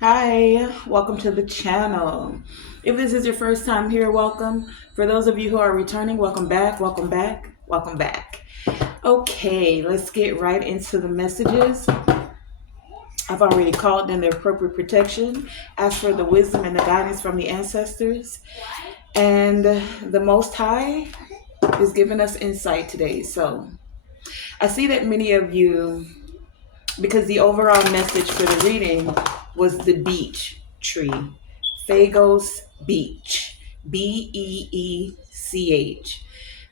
Hi, welcome to the channel. If this is your first time here, welcome. For those of you who are returning, welcome back, welcome back, welcome back. Okay, let's get right into the messages. I've already called in the appropriate protection, asked for the wisdom and the guidance from the ancestors, and the Most High is giving us insight today. So I see that many of you, because the overall message for the reading was the beech tree, Phagos beech, Beech.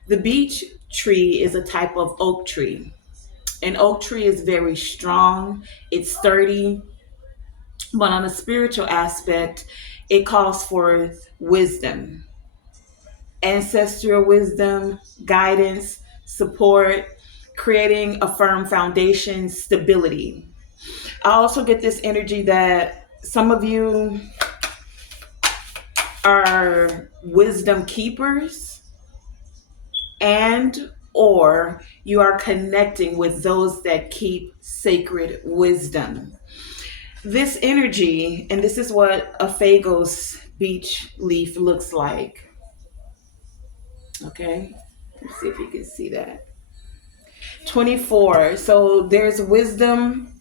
The beech tree is a type of oak tree. An oak tree is very strong, it's sturdy, but on a spiritual aspect, it calls for wisdom, ancestral wisdom, guidance, support, creating a firm foundation, stability. I also get this energy that some of you are wisdom keepers and or you are connecting with those that keep sacred wisdom. This energy, and this is what a Phagos beech leaf looks like. Okay, let's see if you can see that. 24. So there's wisdom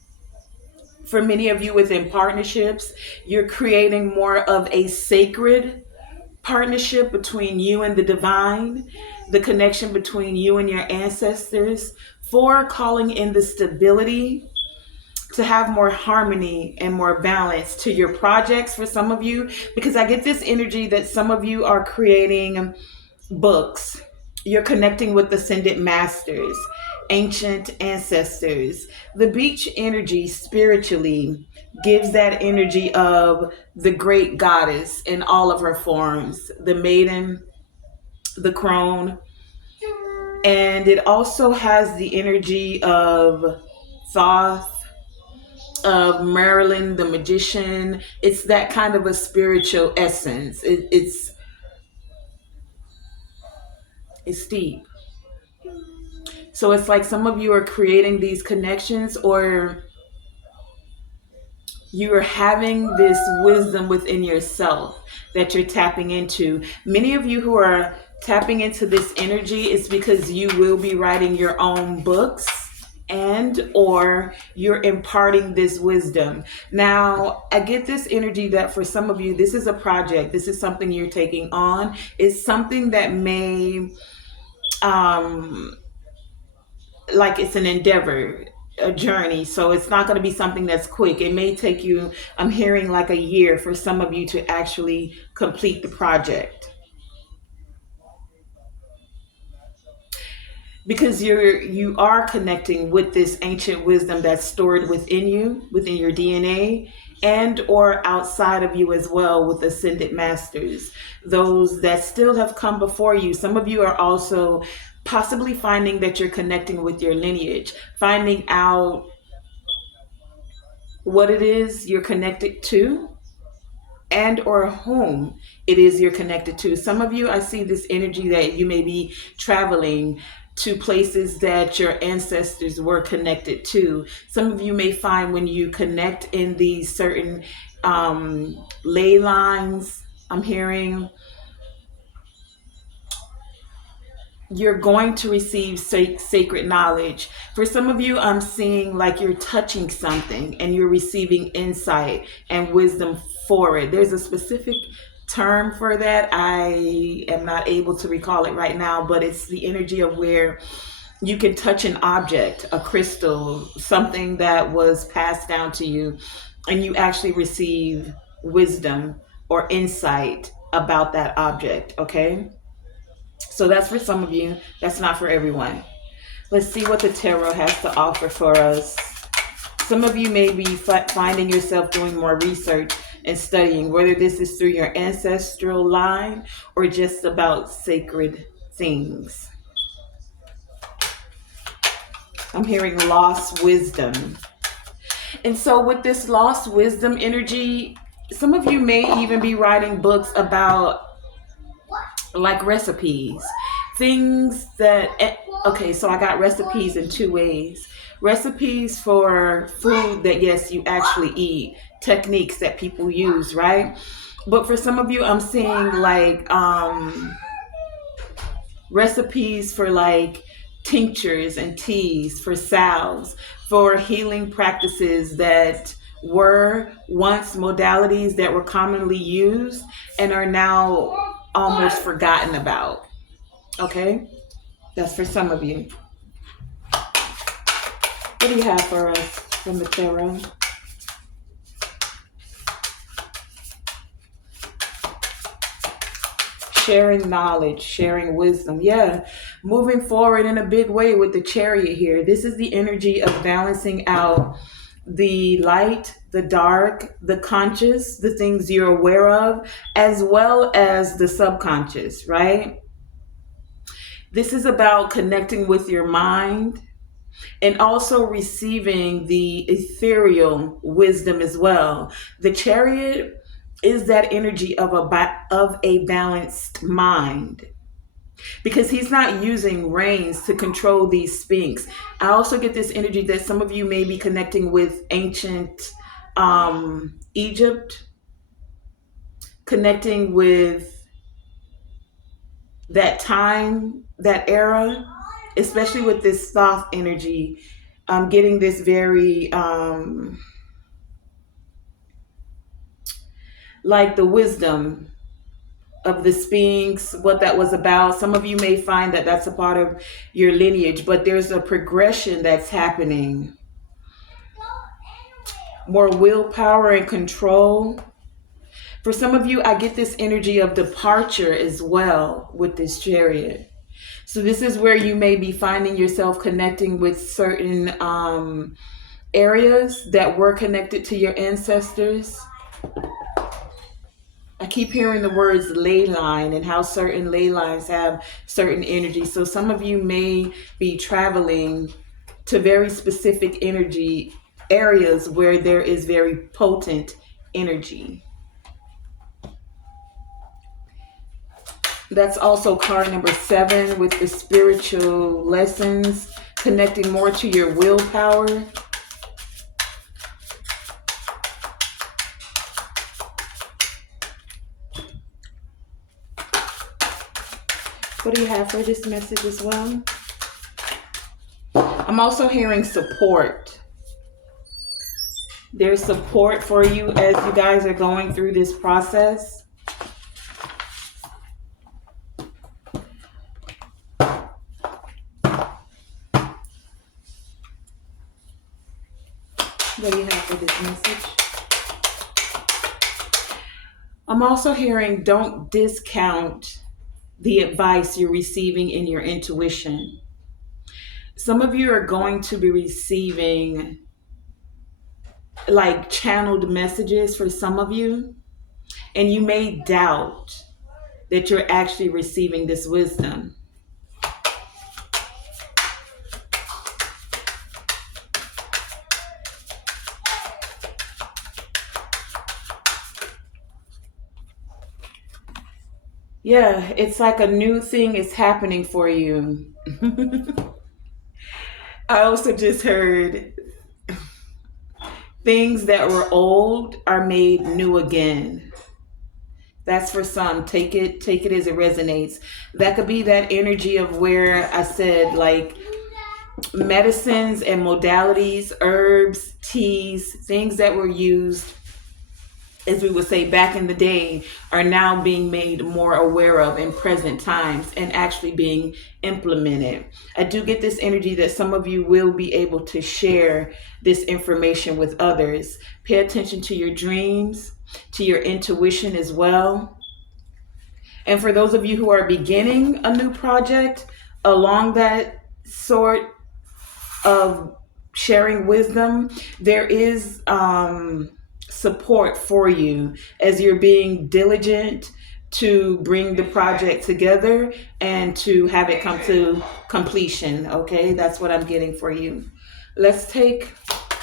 for many of you within partnerships. You're creating more of a sacred partnership between you and the divine, the connection between you and your ancestors, for calling in the stability to have more harmony and more balance to your projects for some of you, because I get this energy that some of you are creating books. You're connecting with ascended masters, ancient ancestors. The beach energy spiritually gives that energy of the great goddess in all of her forms, the maiden, the crone, and it also has the energy of Thoth, of Marilyn the magician. It's that kind of a spiritual essence. It's deep. So it's like some of you are creating these connections, or you are having this wisdom within yourself that you're tapping into. Many of you who are tapping into this energy is because you will be writing your own books and or you're imparting this wisdom. Now, I get this energy that for some of you, this is a project. This is something you're taking on. It's something that may um like it's an endeavor, a journey. So it's not going to be something that's quick. It may take you, I'm hearing, like a year for some of you to actually complete the project, because you are connecting with this ancient wisdom that's stored within you, within your DNA, and or outside of you as well, with ascended masters, those that still have come before you. Some of you are also possibly finding that you're connecting with your lineage, finding out what it is you're connected to and or whom it is you're connected to. Some of you, I see this energy that you may be traveling to places that your ancestors were connected to. Some of you may find when you connect in these certain ley lines, I'm hearing you're going to receive sacred knowledge. For some of you, I'm seeing like you're touching something and you're receiving insight and wisdom for it. There's a specific term for that. I am not able to recall it right now, but it's the energy of where you can touch an object, a crystal, something that was passed down to you, and you actually receive wisdom or insight about that object. Okay. So that's for some of you. That's not for everyone. Let's see what the tarot has to offer for us. Some of you may be finding yourself doing more research and studying, whether this is through your ancestral line or just about sacred things. I'm hearing lost wisdom. And so with this lost wisdom energy, some of you may even be writing books about like recipes, things that, okay, so I got recipes in two ways. Recipes for food that, yes, you actually eat, techniques that people use, right? But for some of you, I'm seeing like recipes for like tinctures and teas, for salves, for healing practices that were once modalities that were commonly used and are now almost forgotten about. Okay? That's for some of you. What do you have for us from the tarot? Sharing knowledge, sharing wisdom. Yeah, moving forward in a big way with the Chariot here. This is the energy of balancing out the light, the dark, the conscious, the things you're aware of, as well as the subconscious, right? This is about connecting with your mind and also receiving the ethereal wisdom as well. The Chariot is that energy of a balanced mind, because he's not using reins to control these sphinx. I also get this energy that some of you may be connecting with ancient Egypt, connecting with that time, that era, especially with this soft energy. I'm getting this very like the wisdom of the Sphinx, what that was about. Some of you may find that that's a part of your lineage, but there's a progression that's happening. More willpower and control. For some of you, I get this energy of departure as well with this Chariot. So this is where you may be finding yourself connecting with certain areas that were connected to your ancestors. I keep hearing the words ley line and how certain ley lines have certain energy. So some of you may be traveling to very specific energy areas where there is very potent energy. That's also card number 7 with the spiritual lessons, connecting more to your willpower. What do you have for this message as well? I'm also hearing support. There's support for you as you guys are going through this process. What do you have for this message? I'm also hearing don't discount the advice you're receiving in your intuition. Some of you are going to be receiving like channeled messages for some of you, and you may doubt that you're actually receiving this wisdom. Yeah, it's like a new thing is happening for you. I also just heard things that were old are made new again. That's for some. Take it as it resonates. That could be that energy of where I said like medicines and modalities, herbs, teas, things that were used, as we would say back in the day, are now being made more aware of in present times and actually being implemented. I do get this energy that some of you will be able to share this information with others. Pay attention to your dreams, to your intuition as well. And for those of you who are beginning a new project along that sort of sharing wisdom, there is support for you as you're being diligent to bring the project together and to have it come to completion. Okay, that's what I'm getting for you. Let's take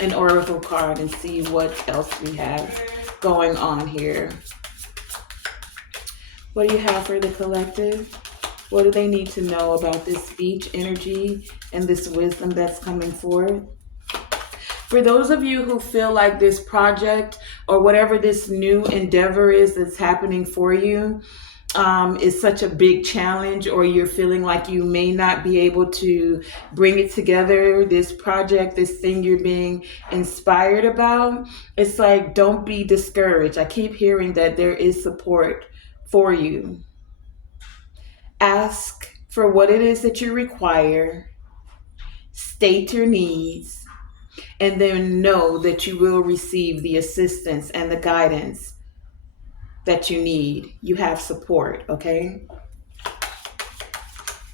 an oracle card and see what else we have going on here. What do you have for the collective? What do they need to know about this speech energy and this wisdom that's coming forward? For those of you who feel like this project or whatever this new endeavor is that's happening for you, is such a big challenge, or you're feeling like you may not be able to bring it together, this project, this thing you're being inspired about, it's like, don't be discouraged. I keep hearing that there is support for you. Ask for what it is that you require, state your needs, and then know that you will receive the assistance and the guidance that you need. You have support, okay?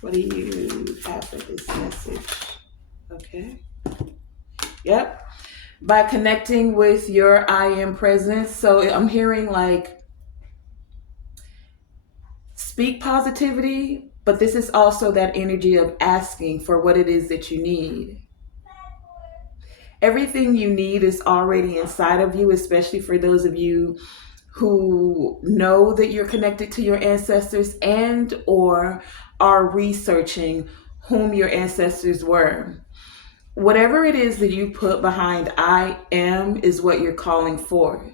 What do you have for this message? Okay. Yep. By connecting with your I am presence. So I'm hearing like, speak positivity, but this is also that energy of asking for what it is that you need. Everything you need is already inside of you, especially for those of you who know that you're connected to your ancestors and or are researching whom your ancestors were. Whatever it is that you put behind I am is what you're calling for.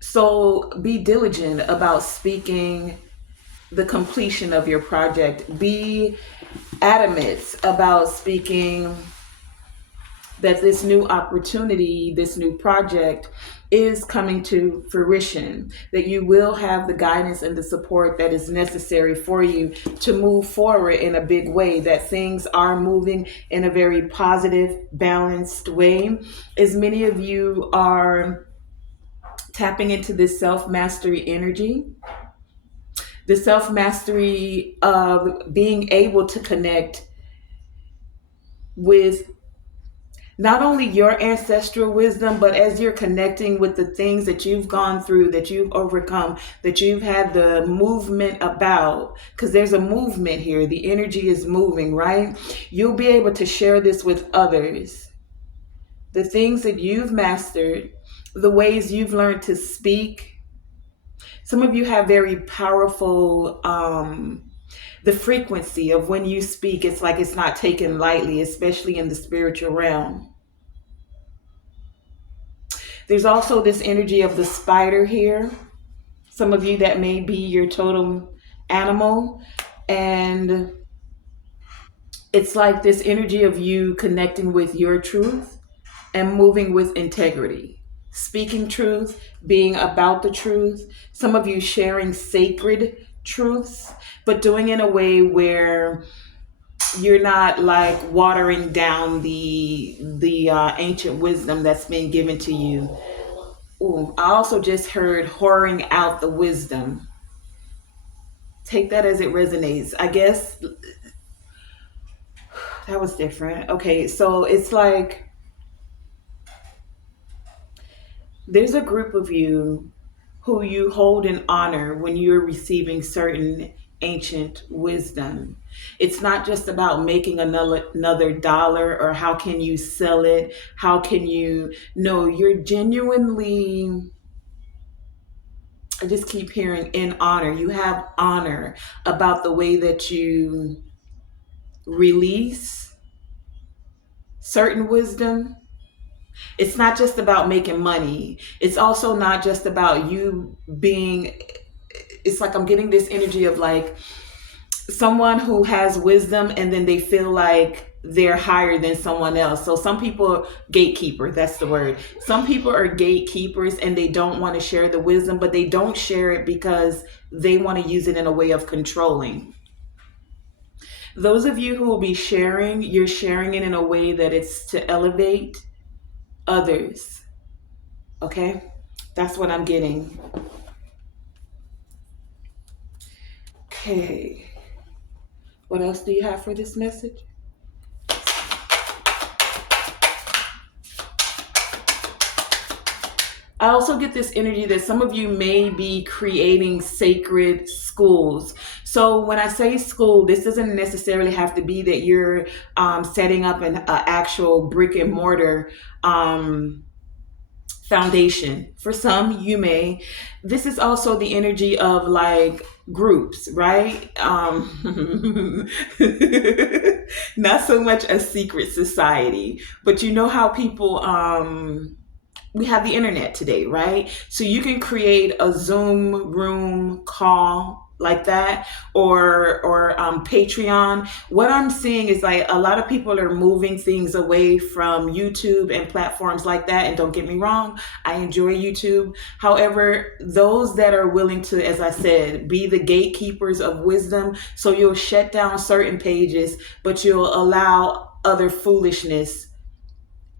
So be diligent about speaking the completion of your project. Be adamant about speaking that this new opportunity, this new project is coming to fruition, that you will have the guidance and the support that is necessary for you to move forward in a big way, that things are moving in a very positive, balanced way. As many of you are tapping into this self-mastery energy, the self-mastery of being able to connect with not only your ancestral wisdom, but as you're connecting with the things that you've gone through, that you've overcome, that you've had the movement about, because there's a movement here. The energy is moving, right? You'll be able to share this with others. The things that you've mastered, the ways you've learned to speak. Some of you have very powerful, the frequency of when you speak, it's like it's not taken lightly, especially in the spiritual realm. There's also this energy of the spider here. Some of you, that may be your totem animal. And it's like this energy of you connecting with your truth and moving with integrity. Speaking truth, being about the truth. Some of you sharing sacred truths, but doing it in a way where you're not like watering down the ancient wisdom that's been given to you. Ooh, I also just heard whoring out the wisdom. Take that as it resonates. I guess that was different. Okay, so it's like there's a group of you who you hold in honor when you're receiving certain ancient wisdom. It's not just about making another dollar, or how can you sell it? How can you, no, you're genuinely, I just keep hearing in honor. You have honor about the way that you release certain wisdom. It's not just about making money. It's also not just about you being, it's like I'm getting this energy of like someone who has wisdom and then they feel like they're higher than someone else. So some people, gatekeeper, that's the word. Some people are gatekeepers and they don't want to share the wisdom, but they don't share it because they want to use it in a way of controlling. Those of you who will be sharing, you're sharing it in a way that it's to elevate others. Okay? That's what I'm getting. Okay. What else do you have for this message? I also get this energy that some of you may be creating sacred schools. So when I say school, this doesn't necessarily have to be that you're setting up an actual brick and mortar foundation. For some, you may. This is also the energy of like groups, right? Not so much a secret society, but you know how people we have the internet today, right? So you can create a Zoom room call like that, or Patreon. What I'm seeing is like a lot of people are moving things away from YouTube and platforms like that. And don't get me wrong, I enjoy YouTube. However, those that are willing to, as I said, be the gatekeepers of wisdom, so you'll shut down certain pages, but you'll allow other foolishness.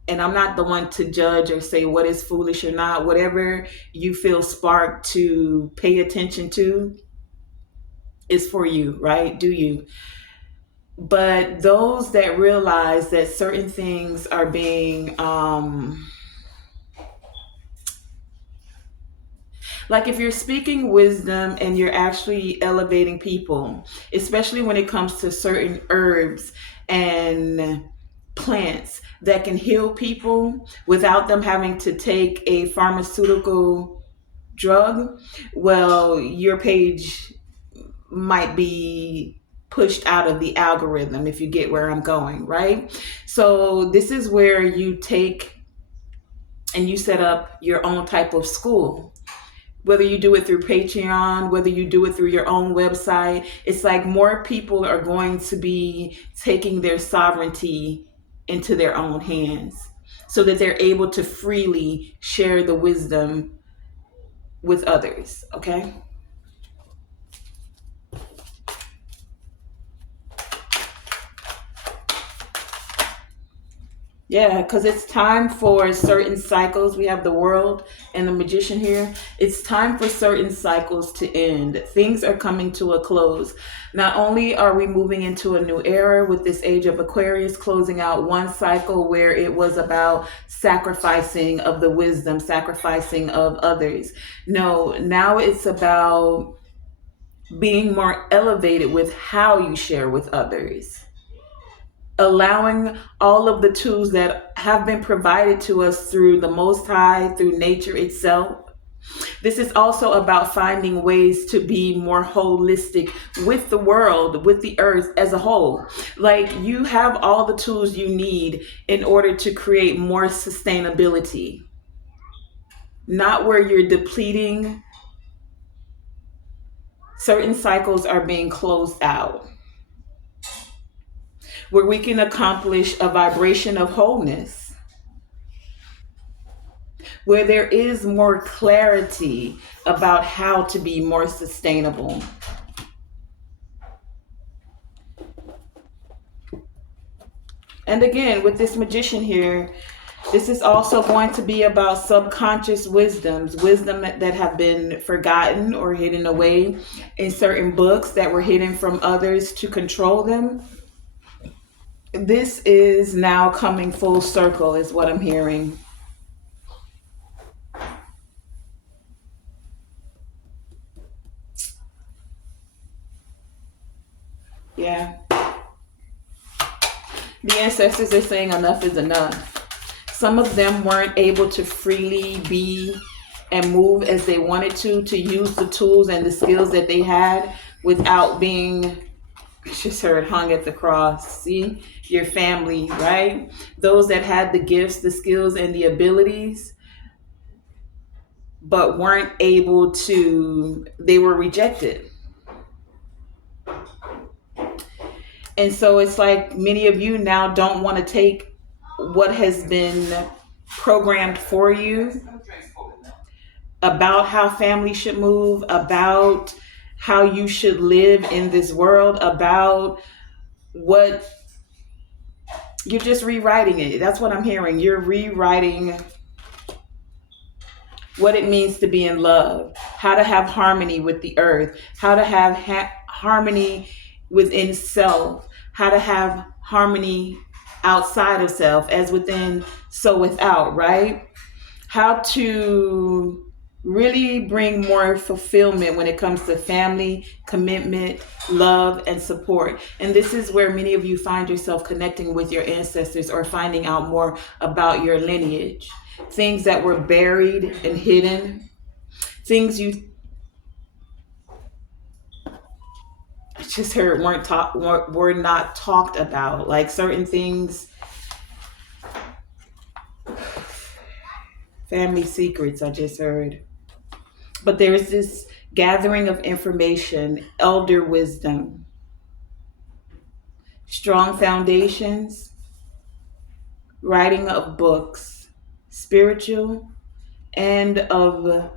And I'm not the one to judge or say what is foolish or not. Whatever you feel sparked to pay attention to is for you, right? Do you? But those that realize that certain things are being, like if you're speaking wisdom and you're actually elevating people, especially when it comes to certain herbs and plants that can heal people without them having to take a pharmaceutical drug, well, your page might be pushed out of the algorithm, if you get where I'm going, right? So this is where you take and you set up your own type of school. Whether you do it through Patreon, whether you do it through your own website, it's like more people are going to be taking their sovereignty into their own hands so that they're able to freely share the wisdom with others, okay? Yeah, because it's time for certain cycles. We have the world and the magician here. It's time for certain cycles to end. Things are coming to a close. Not only are we moving into a new era with this age of Aquarius, closing out one cycle where it was about sacrificing of the wisdom, sacrificing of others. No, now it's about being more elevated with how you share with others, allowing all of the tools that have been provided to us through the Most High, through nature itself. This is also about finding ways to be more holistic with the world, with the earth as a whole. Like you have all the tools you need in order to create more sustainability, not where you're depleting. Certain cycles are being closed out, where we can accomplish a vibration of wholeness, where there is more clarity about how to be more sustainable. And again, with this magician here, this is also going to be about subconscious wisdoms, wisdom that have been forgotten or hidden away in certain books that were hidden from others to control them. This is now coming full circle, is what I'm hearing. Yeah. The ancestors are saying enough is enough. Some of them weren't able to freely be and move as they wanted to use the tools and the skills that they had without being, just heard, hung at the cross. See, your family, right? Those that had the gifts, the skills, and the abilities, but weren't able to, they were rejected. And so it's like many of you now don't want to take what has been programmed for you about how family should move, about how you should live in this world, about what you're just rewriting it. That's what I'm hearing. You're rewriting what it means to be in love, how to have harmony with the earth, how to have harmony within self, how to have harmony outside of self, as within, so without, right? How to really bring more fulfillment when it comes to family, commitment, love, and support. And this is where many of you find yourself connecting with your ancestors or finding out more about your lineage. Things that were buried and hidden, things you just heard were not talked about, like certain things. Family secrets, I just heard. But there's this gathering of information, elder wisdom, strong foundations, writing of books, spiritual and of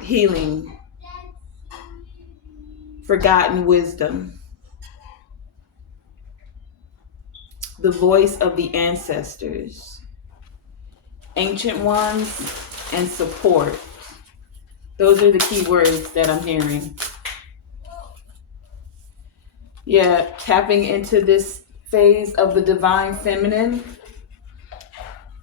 healing, forgotten wisdom, the voice of the ancestors, ancient ones, and support. Those are the key words that I'm hearing. Yeah, tapping into this phase of the divine feminine.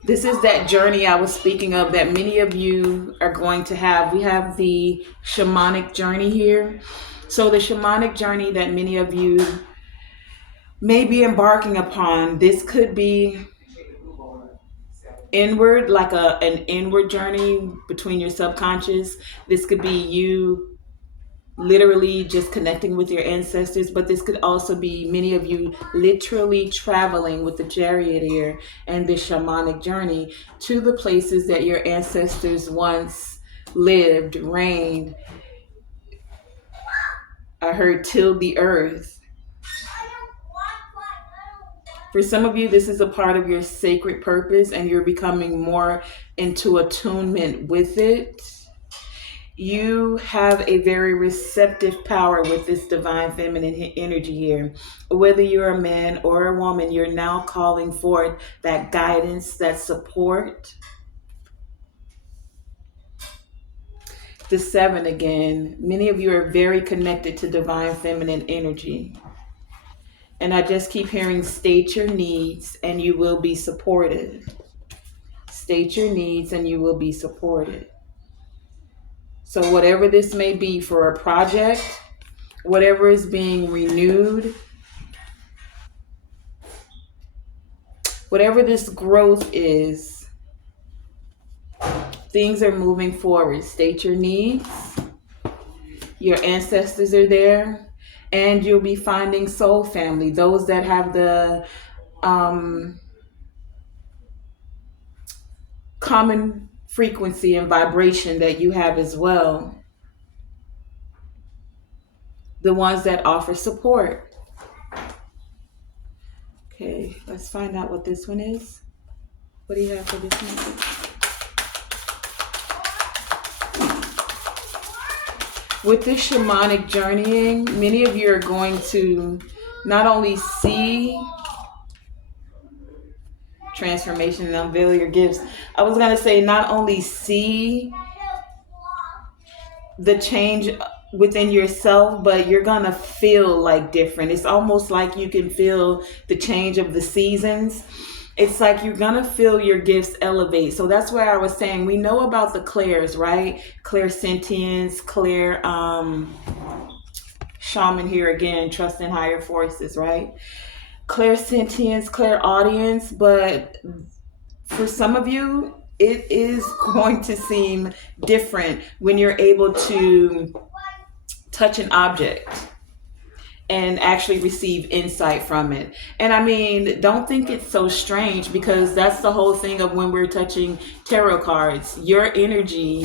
This is that journey I was speaking of that many of you are going to have. We have the shamanic journey here. So, the shamanic journey that many of you may be embarking upon, this could be inward, like an inward journey between your subconscious. This could be you literally just connecting with your ancestors, but this could also be many of you literally traveling with the charioteer and the shamanic journey to the places that your ancestors once lived, reigned, I heard tilled the earth. For some of you, this is a part of your sacred purpose and you're becoming more into attunement with it. You have a very receptive power with this divine feminine energy here. Whether you're a man or a woman, you're now calling forth that guidance, that support. The seven again. Many of you are very connected to divine feminine energy. And I just keep hearing, state your needs and you will be supported. State your needs and you will be supported. So whatever this may be for a project, whatever is being renewed, whatever this growth is, things are moving forward. State your needs. Your ancestors are there. And you'll be finding soul family, those that have the common frequency and vibration that you have as well. The ones that offer support. Okay, let's find out what this one is. What do you have for this message? With this shamanic journeying, many of you are going to not only see transformation and unveil your gifts. I was going to say not only see the change within yourself, but you're going to feel like different. It's almost like you can feel the change of the seasons. It's like you're going to feel your gifts elevate. So that's why I was saying we know about the clairs, right? Clairsentience, clair, shaman here again, trust in higher forces, right? Clairsentience, clairaudience, but for some of you, it is going to seem different when you're able to touch an object and actually receive insight from it. And I mean, don't think it's so strange because that's the whole thing of when we're touching tarot cards. Your energy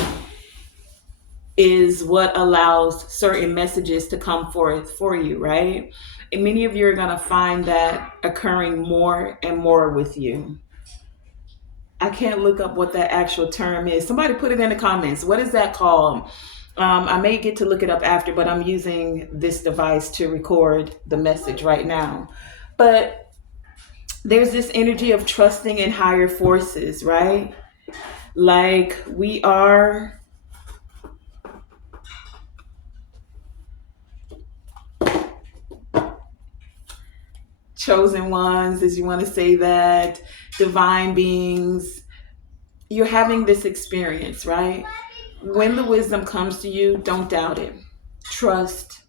is what allows certain messages to come forth for you, right? And many of you are going to find that occurring more and more with you. I can't look up what that actual term is. Somebody put it in the comments. What is that called? I may get to look it up after, but I'm using this device to record the message right now. But there's this energy of trusting in higher forces, right? Like we are chosen ones, as you want to say that, divine beings. You're having this experience, right? When the wisdom comes to you, don't doubt it. Trust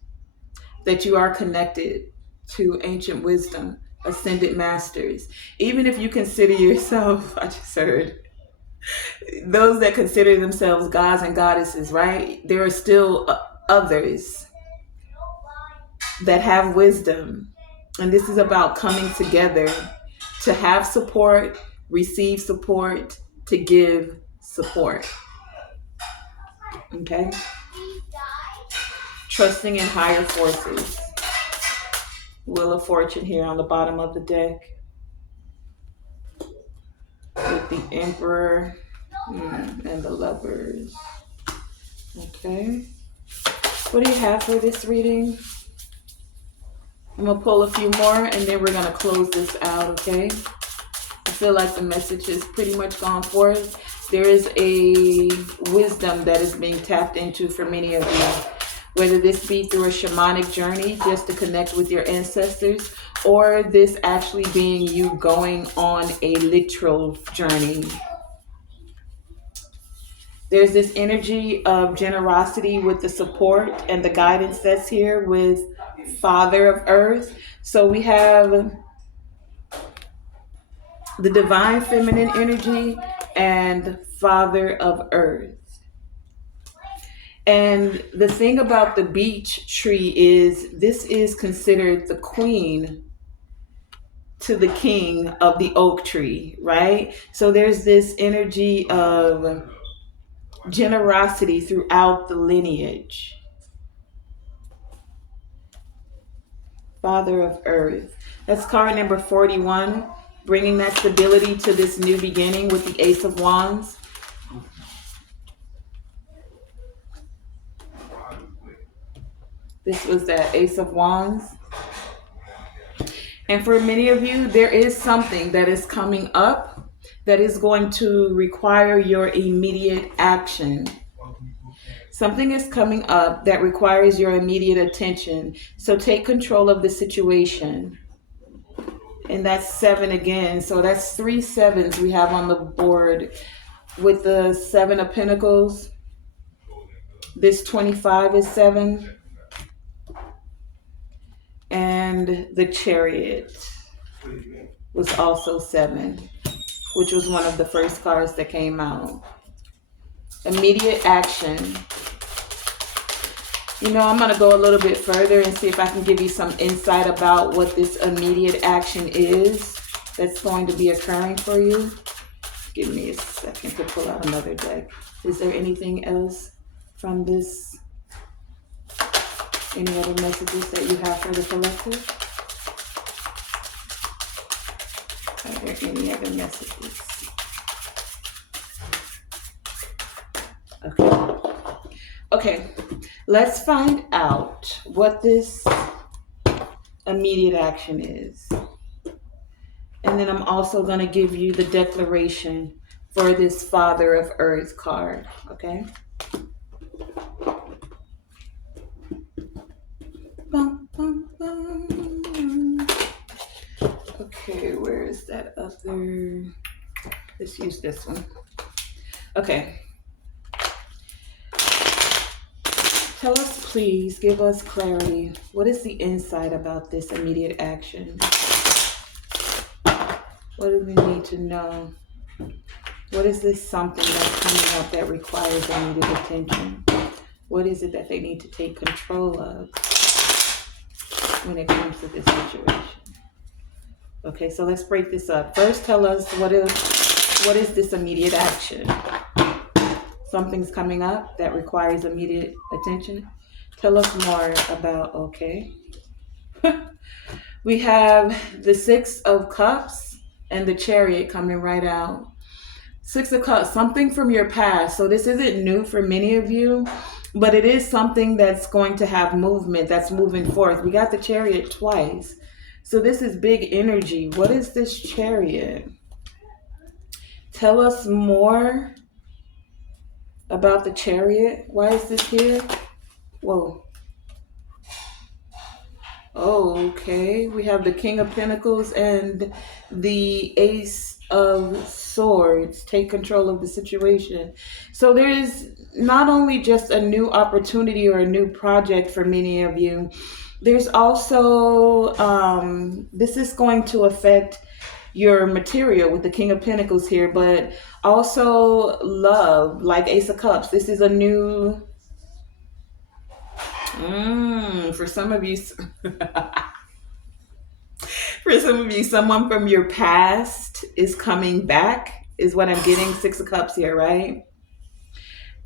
that you are connected to ancient wisdom, ascended masters. Even if you consider yourself, I just heard, those that consider themselves gods and goddesses, right? There are still others that have wisdom. And this is about coming together to have support, receive support, to give support. Okay? Trusting in higher forces. Wheel of Fortune here on the bottom of the deck. With the Emperor and the Lovers. Okay. What do you have for this reading? I'm going to pull a few more and then we're going to close this out, okay? I feel like the message is pretty much gone forth. There is a wisdom that is being tapped into for many of you, whether this be through a shamanic journey just to connect with your ancestors, or this actually being you going on a literal journey. There's this energy of generosity with the support and the guidance that's here with Father of Earth. So we have the divine feminine energy and Father of Earth. And the thing about the beech tree is this is considered the queen to the king of the oak tree, right? So there's this energy of generosity throughout the lineage. Father of Earth. That's card number 41, bringing that stability to this new beginning with the Ace of Wands. This was that Ace of Wands. And for many of you, there is something that is coming up that is going to require your immediate action. Something is coming up that requires your immediate attention. So take control of the situation. And that's 7 again. So that's 3 sevens we have on the board with the 7 of Pentacles. This 25 is 7. And the Chariot was also 7, which was one of the first cards that came out. Immediate action. You know, I'm going to go a little bit further and see if I can give you some insight about what this immediate action is that's going to be occurring for you. Give me a second to pull out another deck. Is there anything else from this? Any other messages that you have for the collective? Are there any other messages? Okay, let's find out what this immediate action is. And then I'm also going to give you the declaration for this Father of Earth card, okay? Okay, where is that other? Let's use this one. Okay. Tell us, please, give us clarity. What is the insight about this immediate action? What do we need to know? What is this something that's coming up that requires immediate attention? What is it that they need to take control of when it comes to this situation? Okay, so let's break this up. First, tell us what is this immediate action? Something's coming up that requires immediate attention. Tell us more about, okay. We have the 6 of Cups and the Chariot coming right out. 6 of Cups, something from your past. So this isn't new for many of you, but it is something that's going to have movement, that's moving forth. We got the Chariot twice. So this is big energy. What is this Chariot? Tell us more about the Chariot. Why is this here? Whoa. Oh, okay. We have the King of Pentacles and the Ace of Swords. Take control of the situation. So there is not only just a new opportunity or a new project for many of you. There's also, this is going to affect your material with the King of Pentacles here, but also love, like Ace of Cups. This is a new, for some of you, for some of you, someone from your past is coming back is what I'm getting. Six of Cups here, right?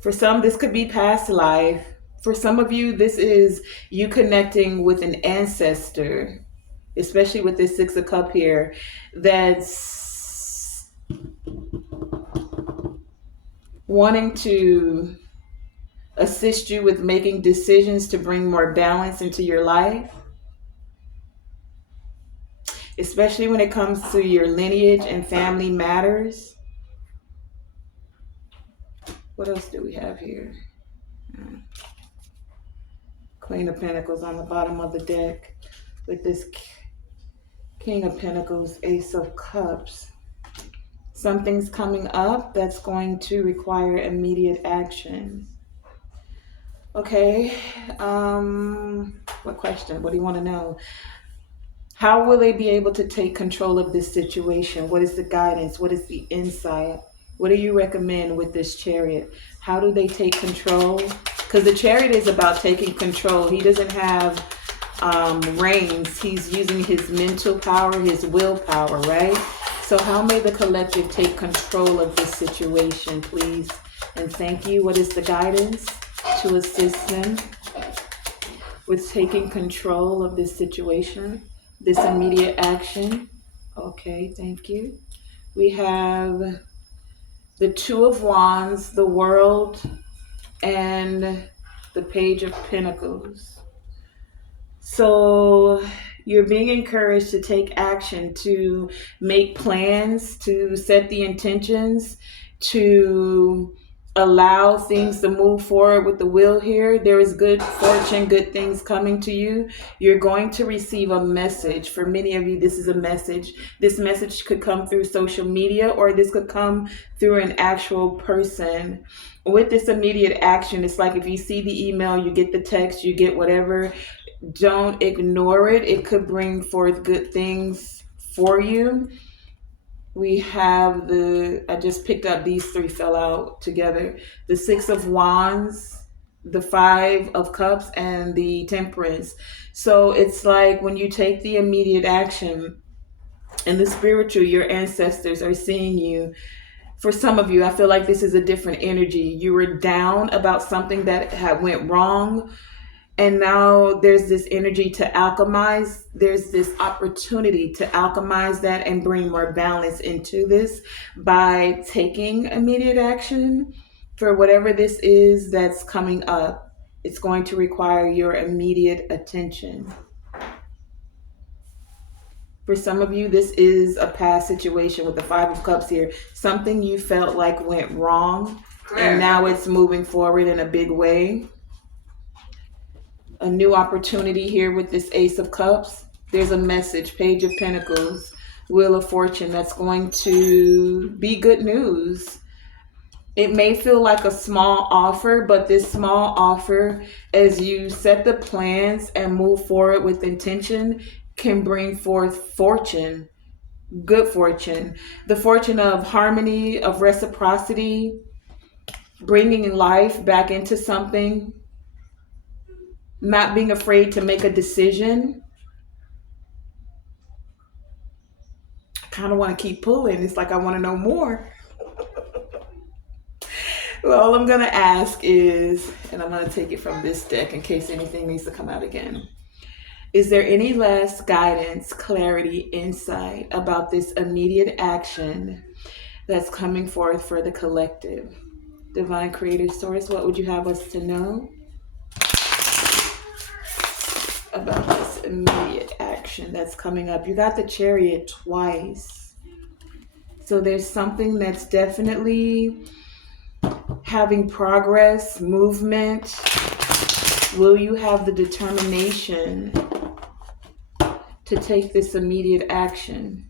For some, this could be past life. For some of you, this is you connecting with an ancestor, especially with this Six of Cup here, that's wanting to assist you with making decisions to bring more balance into your life, especially when it comes to your lineage and family matters. What else do we have here? Queen of Pentacles on the bottom of the deck with this King of Pentacles, Ace of Cups. Something's coming up that's going to require immediate action. Okay. What question? What do you want to know? How will they be able to take control of this situation? What is the guidance? What is the insight? What do you recommend with this Chariot? How do they take control? Because the Chariot is about taking control. He doesn't have reins. He's using his mental power, his willpower, right? So how may the collective take control of this situation, please? And thank you. What is the guidance to assist them with taking control of this situation, this immediate action? Okay, thank you. We have the Two of Wands, the World, and the Page of Pentacles. So you're being encouraged to take action, to make plans, to set the intentions, to allow things to move forward with the will here. There is good fortune, good things coming to you. You're going to receive a message. For many of you, this is a message. This message could come through social media, or this could come through an actual person. With this immediate action, it's like if you see the email, you get the text, you get whatever, don't ignore it. It could bring forth good things for you. We have I just picked up, these three fell out together. The Six of Wands, the Five of Cups, and the Temperance. So it's like when you take the immediate action in the spiritual, your ancestors are seeing you. For some of you, I feel like this is a different energy. You were down about something that had went wrong, and now there's this energy to alchemize. There's this opportunity to alchemize that and bring more balance into this by taking immediate action for whatever this is that's coming up. It's going to require your immediate attention. For some of you, this is a past situation with the Five of Cups here. Something you felt like went wrong, and now it's moving forward in a big way. A new opportunity here with this Ace of Cups. There's a message, Page of Pentacles, Wheel of Fortune, that's going to be good news. It may feel like a small offer, but this small offer, as you set the plans and move forward with intention, can bring forth fortune, good fortune. The fortune of harmony, of reciprocity, bringing life back into something, not being afraid to make a decision. I kind of want to keep pulling. It's like I want to know more. Well, all I'm going to ask is, and I'm going to take it from this deck in case anything needs to come out again. Is there any last guidance, clarity, insight about this immediate action that's coming forth for the collective? Divine Creator Source, what would you have us to know about this immediate action that's coming up? You got the Chariot twice. So there's something that's definitely having progress, movement. Will you have the determination to take this immediate action?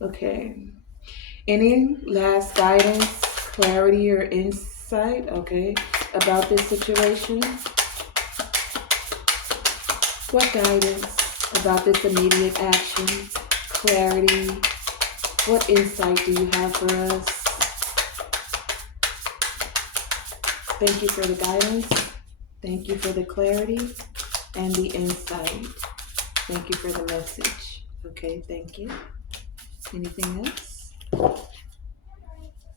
Okay. Any last guidance, clarity, or insight, okay, about this situation? What guidance about this immediate action, clarity? What insight do you have for us? Thank you for the guidance. Thank you for the clarity and the insight. Thank you for the message. Okay, thank you. Anything else?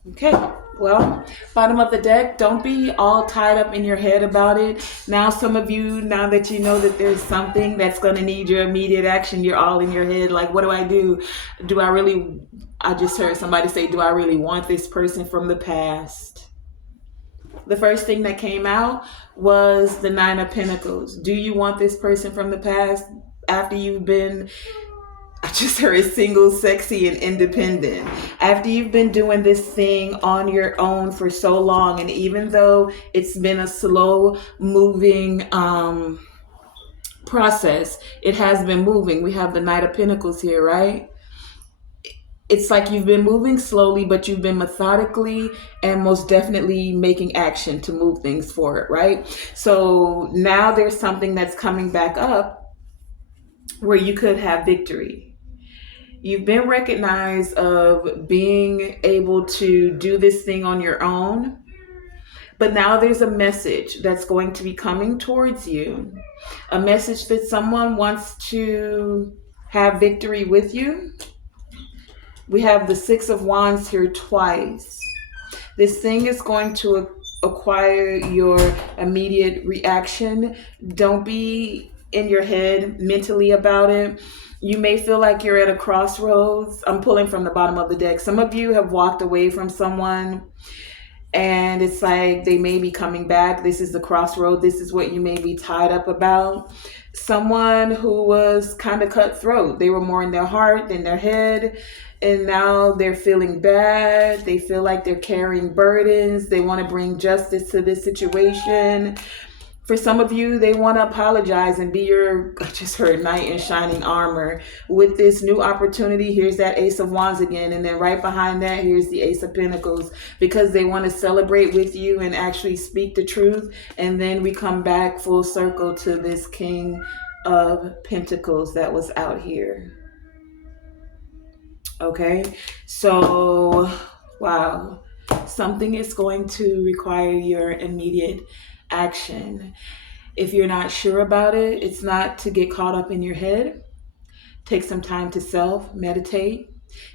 Okay, well, bottom of the deck, don't be all tied up in your head about it. Now, some of you, now that you know that there's something that's going to need your immediate action, you're all in your head. Like, what do I do? Do I really, I just heard somebody say, do I really want this person from the past? The first thing that came out was the Nine of Pentacles. Do you want this person from the past after you've been, I just heard single, sexy, and independent. After you've been doing this thing on your own for so long, and even though it's been a slow moving process, it has been moving. We have the Knight of Pentacles here, right? It's like you've been moving slowly, but you've been methodically and most definitely making action to move things forward, right? So now there's something that's coming back up where you could have victory. You've been recognized of being able to do this thing on your own, but now there's a message that's going to be coming towards you, a message that someone wants to have victory with you. We have the Six of Wands here twice. This thing is going to acquire your immediate reaction. Don't be in your head mentally about it. You may feel like you're at a crossroads. I'm pulling from the bottom of the deck. Some of you have walked away from someone and it's like they may be coming back. This is the crossroad. This is what you may be tied up about. Someone who was kind of cutthroat. They were more in their heart than their head. And now they're feeling bad. They feel like they're carrying burdens. They want to bring justice to this situation. For some of you, they want to apologize and be your, I just heard, knight in shining armor. With this new opportunity, here's that Ace of Wands again. And then right behind that, here's the Ace of Pentacles. Because they want to celebrate with you and actually speak the truth. And then we come back full circle to this King of Pentacles that was out here. Okay, so, wow. Something is going to require your immediate action. If you're not sure about it, it's not to get caught up in your head. Take some time to meditate.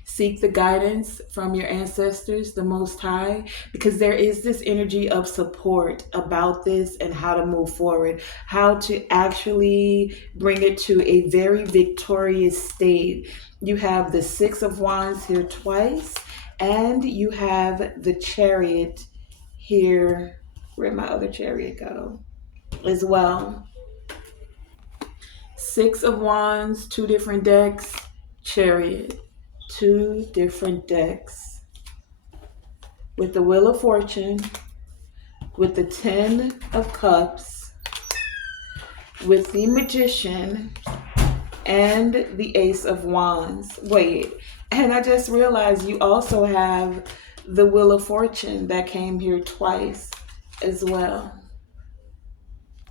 Seek the guidance from your ancestors, the Most High, because there is this energy of support about this and how to move forward, how to actually bring it to a very victorious state. You have the Six of Wands here twice, and you have the Chariot here. Where'd my other Chariot go? As well. Six of Wands, two different decks, Chariot, two different decks. With the Wheel of Fortune, with the Ten of Cups, with the Magician, and the Ace of Wands. Wait, and I just realized you also have the Wheel of Fortune that came here twice as well.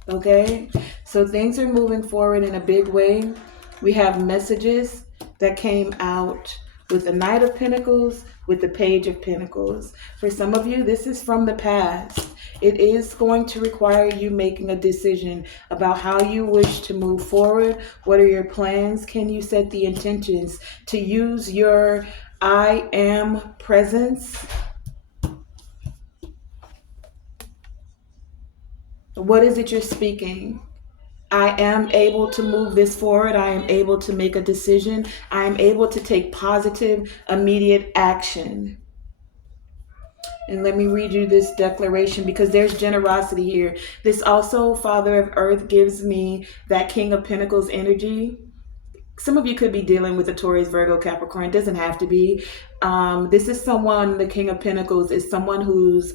Okay, so things are moving forward in a big way. We have messages that came out with the Knight of Pentacles, with the Page of Pentacles. For some of you, this is from the past. It is going to require you making a decision about how you wish to move forward. What are your plans? Can you set the intentions to use your I am presence? What is it you're speaking? I am able to move this forward. I am able to make a decision. I am able to take positive, immediate action. And let me read you this declaration because there's generosity here. This also, Father of Earth, gives me that King of Pentacles energy. Some of you could be dealing with a Taurus, Virgo, Capricorn. It doesn't have to be. This is someone, the King of Pentacles is someone who's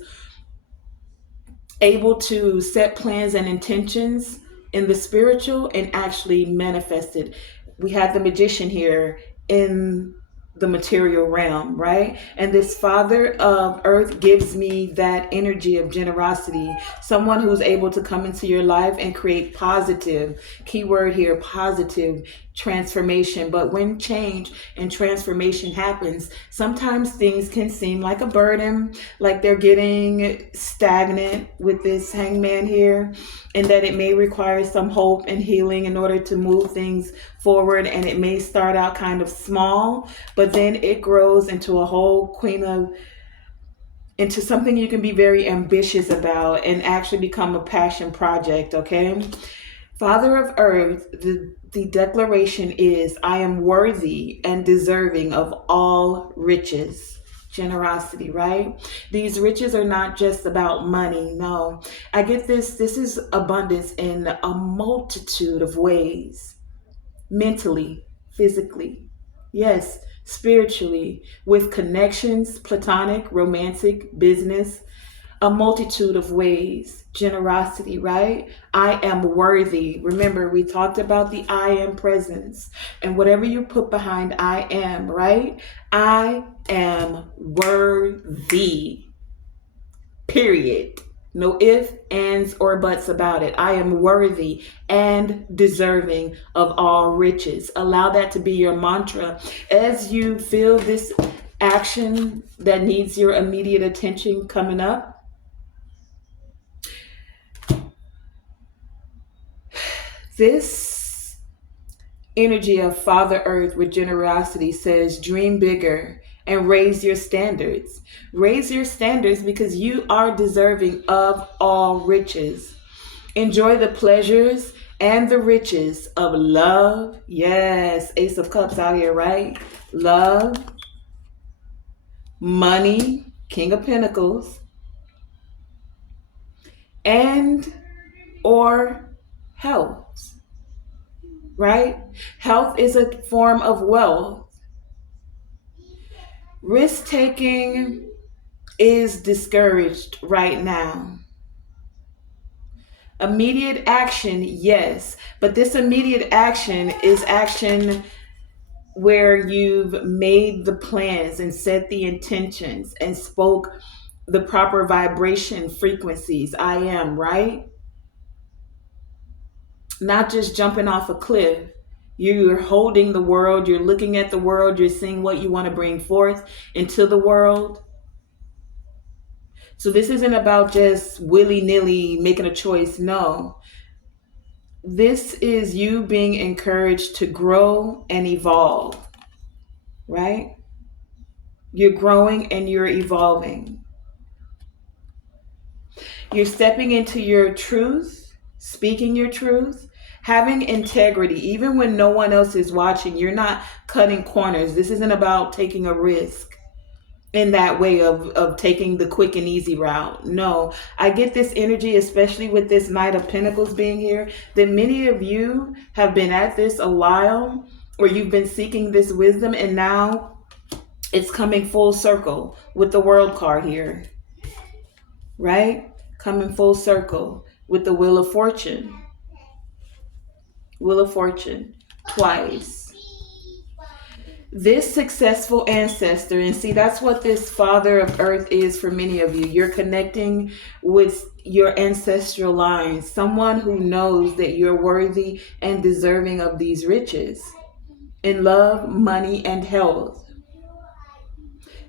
able to set plans and intentions in the spiritual and actually manifest it. We have the Magician here in the material realm, right? And this Father of Earth gives me that energy of generosity, someone who's able to come into your life and create positive, keyword here, positive transformation. But when change and transformation happens, sometimes things can seem like a burden, like they're getting stagnant with this Hangman here, and that it may require some hope and healing in order to move things forward. And it may start out kind of small, but then it grows into a whole Queen of into something you can be very ambitious about and actually become a passion project, okay? Father of earth, the declaration is, I am worthy and deserving of all riches. Generosity, right? These riches are not just about money. No, I get this. This is abundance in a multitude of ways, mentally, physically, yes, spiritually, with connections, platonic, romantic, business, a multitude of ways. Generosity, right? I am worthy. Remember, we talked about the I am presence and whatever you put behind I am, right? I am worthy. Period. No ifs, ands, or buts about it. I am worthy and deserving of all riches. Allow that to be your mantra as you feel this action that needs your immediate attention coming up. This energy of Father Earth with generosity says, dream bigger and raise your standards. Raise your standards because you are deserving of all riches. Enjoy the pleasures and the riches of love. Yes, Ace of Cups out here, right? Love, money, King of Pentacles, and or health, right? Health is a form of wealth. Risk taking is discouraged right now. Immediate action, yes, but this immediate action is action where you've made the plans and set the intentions and spoke the proper vibration frequencies. I am, right? Not just jumping off a cliff. You're holding the world, you're looking at the world, you're seeing what you want to bring forth into the world. So this isn't about just willy-nilly making a choice. No. This is you being encouraged to grow and evolve, right? You're growing and you're evolving. You're stepping into your truth, speaking your truth, having integrity. Even when no one else is watching, you're not cutting corners. This isn't about taking a risk in that way of taking the quick and easy route. No, I get this energy, especially with this Knight of Pentacles being here, that many of you have been at this a while, or you've been seeking this wisdom, and now it's coming full circle with the World card here, right? Coming full circle with the Wheel of Fortune. Wheel of Fortune twice. This successful ancestor, and see, that's what this Father of Earth is for many of you. You're connecting with your ancestral line, someone who knows that you're worthy and deserving of these riches in love, money, and health.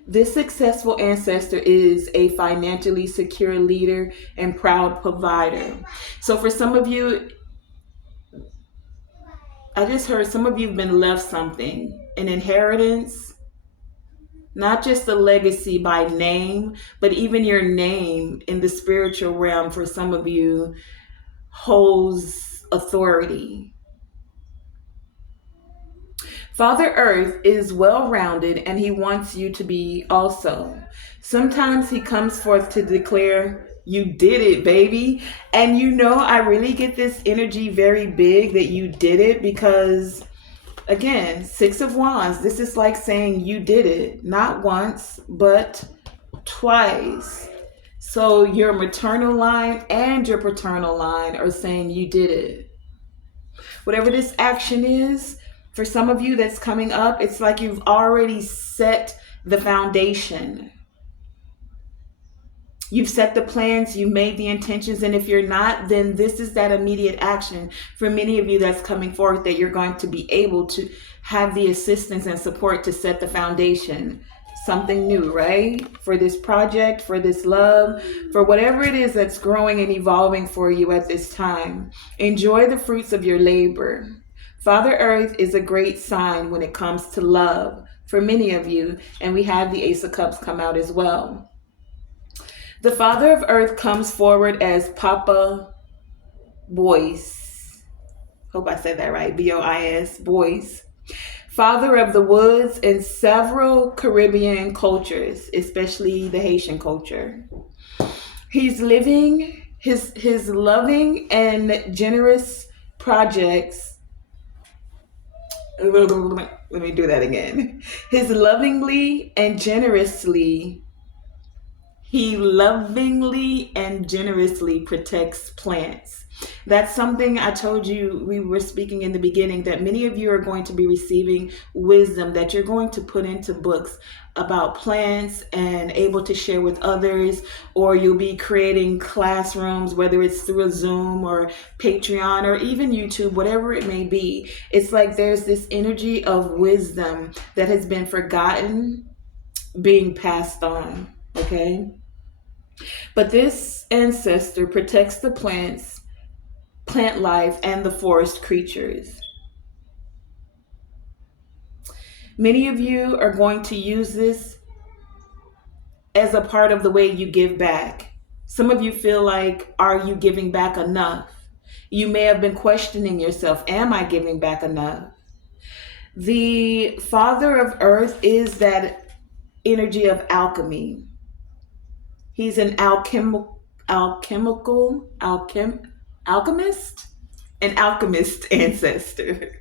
This successful ancestor is a financially secure leader and proud provider. So for some of you, I just heard some of you have been left something, an inheritance, not just a legacy by name, but even your name in the spiritual realm for some of you holds authority. Father Earth is well-rounded and he wants you to be also. Sometimes he comes forth to declare, you did it, baby. And you know, I really get this energy very big that you did it because, again, Six of Wands, this is like saying you did it, not once, but twice. So your maternal line and your paternal line are saying you did it. Whatever this action is, for some of you that's coming up, it's like you've already set the foundation. You've set the plans, you've made the intentions, and if you're not, then this is that immediate action for many of you that's coming forth, that you're going to be able to have the assistance and support to set the foundation. Something new, right? For this project, for this love, for whatever it is that's growing and evolving for you at this time. Enjoy the fruits of your labor. Father Earth is a great sign when it comes to love for many of you, and we have the Ace of Cups come out as well. The Father of Earth comes forward as Papa Boyce. Hope I said that right. Bois, Boyce. Father of the woods in several Caribbean cultures, especially the Haitian culture. He's living his loving and generous projects. Let me do that again. His lovingly and generously He lovingly and generously protects plants. That's something I told you we were speaking in the beginning, that many of you are going to be receiving wisdom that you're going to put into books about plants and able to share with others, or you'll be creating classrooms, whether it's through a Zoom or Patreon or even YouTube, whatever it may be. It's like there's this energy of wisdom that has been forgotten being passed on, okay? But this ancestor protects the plants, plant life, and the forest creatures. Many of you are going to use this as a part of the way you give back. Some of you feel like, are you giving back enough? You may have been questioning yourself, am I giving back enough? The Father of Earth is that energy of alchemy. He's an alchemist, an alchemist ancestor.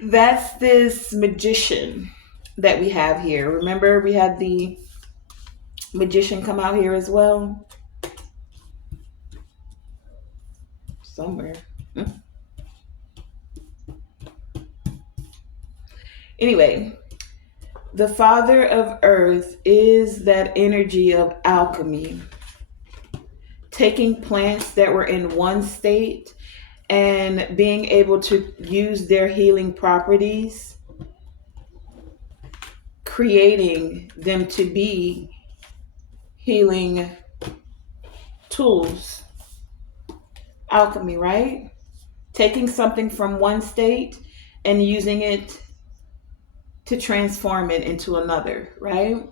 That's this magician that we have here. Remember, we had the magician come out here as well? Somewhere. Anyway, the Father of Earth is that energy of alchemy, taking plants that were in one state and being able to use their healing properties, creating them to be healing tools. Alchemy, right? Taking something from one state and using it to transform it into another, right?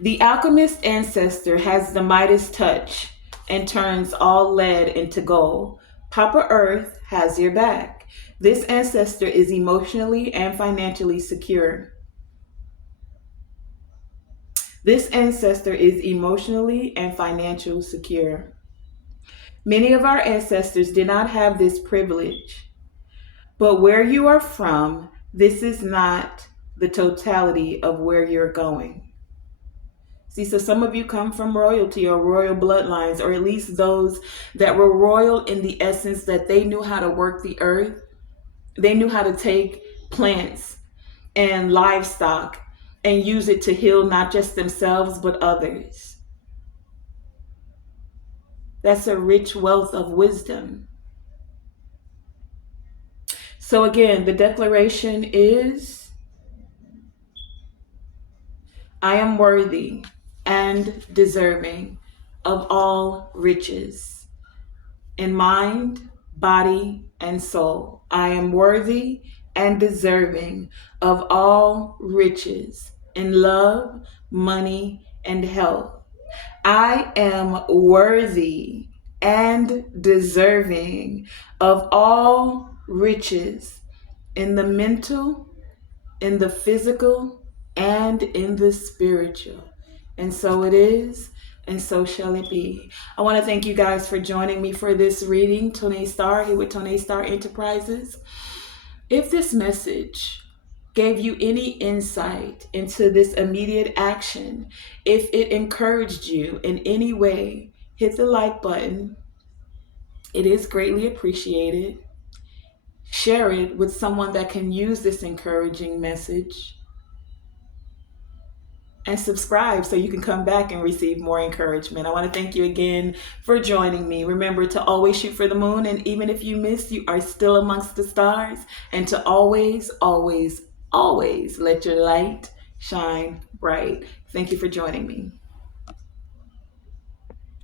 The alchemist ancestor has the Midas touch and turns all lead into gold. Papa Earth has your back. This ancestor is emotionally and financially secure. This ancestor is emotionally and financially secure. Many of our ancestors did not have this privilege, but where you are from, this is not the totality of where you're going. See, so some of you come from royalty or royal bloodlines, or at least those that were royal in the essence that they knew how to work the earth. They knew how to take plants and livestock and use it to heal not just themselves, but others. That's a rich wealth of wisdom. So again, the declaration is, I am worthy and deserving of all riches in mind, body, and soul. I am worthy and deserving of all riches in love, money, and health. I am worthy and deserving of all riches in the mental, in the physical, and in the spiritual. And so it is, and so shall it be. I want to thank you guys for joining me for this reading. Tonae Star here with Tonae Star Enterprises. If this message gave you any insight into this immediate action, if it encouraged you in any way, hit the like button. It is greatly appreciated. Share it with someone that can use this encouraging message. And subscribe so you can come back and receive more encouragement. I want to thank you again for joining me. Remember to always shoot for the moon, and even if you miss, you are still amongst the stars. And to always, always, always let your light shine bright. Thank you for joining me.